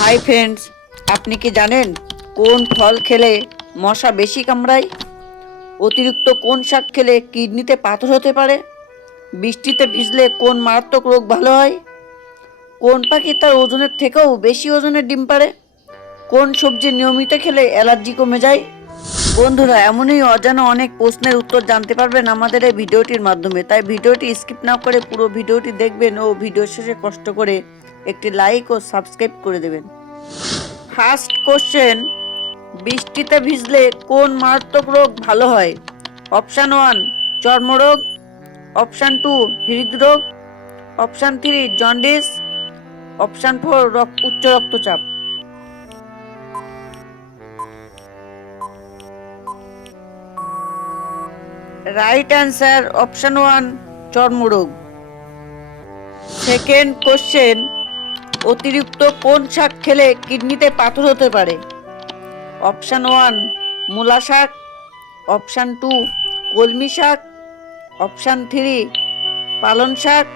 Hi friends, আপনি কি জানেন কোন ফল খেলে মশা বেশি কামড়ায়? অতিরিক্ত কোন শাক খেলে কিডনিতে পাথর হতে পারে? বৃষ্টিতে ভিজলে কোন মারাত্মক রোগ ভালো হয়? কোন পাখি তার ওজনের থেকেও বেশি ওজনের ডিম পারে কোন সবজি নিয়মিত খেলে অ্যালার্জি কমে যায়? বন্ধুরা, এমনই অজানা অনেক প্রশ্নের উত্তর জানতে পারবেন আমাদের এই ভিডিওটির মাধ্যমে। তাই ভিডিওটি স্কিপ না করে পুরো ভিডিওটি দেখবেন ও ভিডিও শেষে কষ্ট করে একটি লাইক ও সাবস্ক্রাইব করে দেবেন। ফার্স্ট কোশ্চেন বৃষ্টিতে ভিজলে কোন মারাত্মক রোগ ভালো হয়? অপশান ওয়ান চর্মরোগ। অপশান টু হৃদরোগ। Option three jaundice option four উচ্চ রক্তচাপ। রাইট অ্যান্সার অপশান ওয়ান চর্মরোগ। সেকেন্ড কোশ্চেন অতিরিক্ত কোন শাক খেলে কিডনিতে পাথর হতে পারে? অপশান ওয়ান, মূলা শাক। অপশান টু, কলমি শাক। অপশান থ্রি, পালন শাক।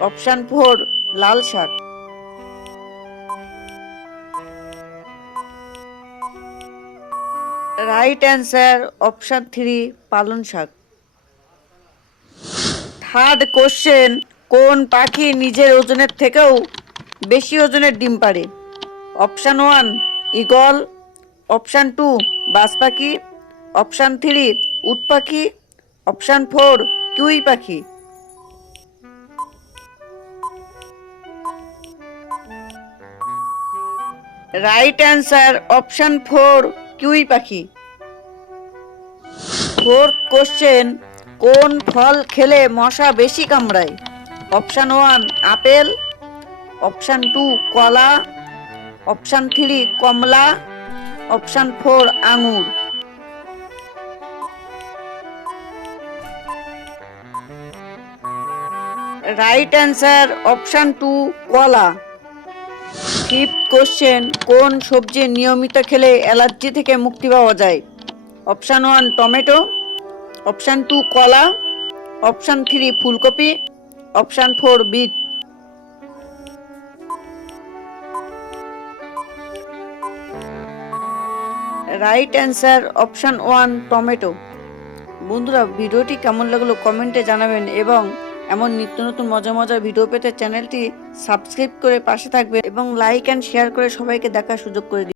অপশান ফোর, লাল শাক। রাইট অ্যান্সার, অপশান থ্রি, পালন শাক। থার্ড কোশ্চেন, কোন পাখি নিজের ওজনের থেকেও বেশি ওজনের ডিম পারে option one eagle option two বাজ পাখি। অপশান থ্রি উট পাখি। অপশান ফোর কিউই পাখি। Right answer option four kiwi পাখি। ফোর্থ কোশ্চেন কোন ফল খেলে মশা বেশি কামড়ায়? Option one apple. Option two কলা। অপশান থ্রি কমলা। অপশান ফোর আঙুর। রাইট অ্যান্সার অপশান টু কলা। ফিফথ কোশ্চেন কোন সবজি নিয়মিত খেলে অ্যালার্জি থেকে মুক্তি পাওয়া যায়? Option one tomato. Option two কলা। অপশান থ্রি ফুলকপি। Option four beet. Right answer option one tomato বন্ধুরা, ভিডিওটি কেমন লাগল কমেন্টে জানাবেন এবং এমন নিত্য নতুন মজা মজার ভিডিও পেতে চ্যানেলটি সাবস্ক্রাইব করে পাশে থাকবেন এবং লাইক অ্যান্ড শেয়ার করে সবাইকে দেখার সুযোগ করে দিন।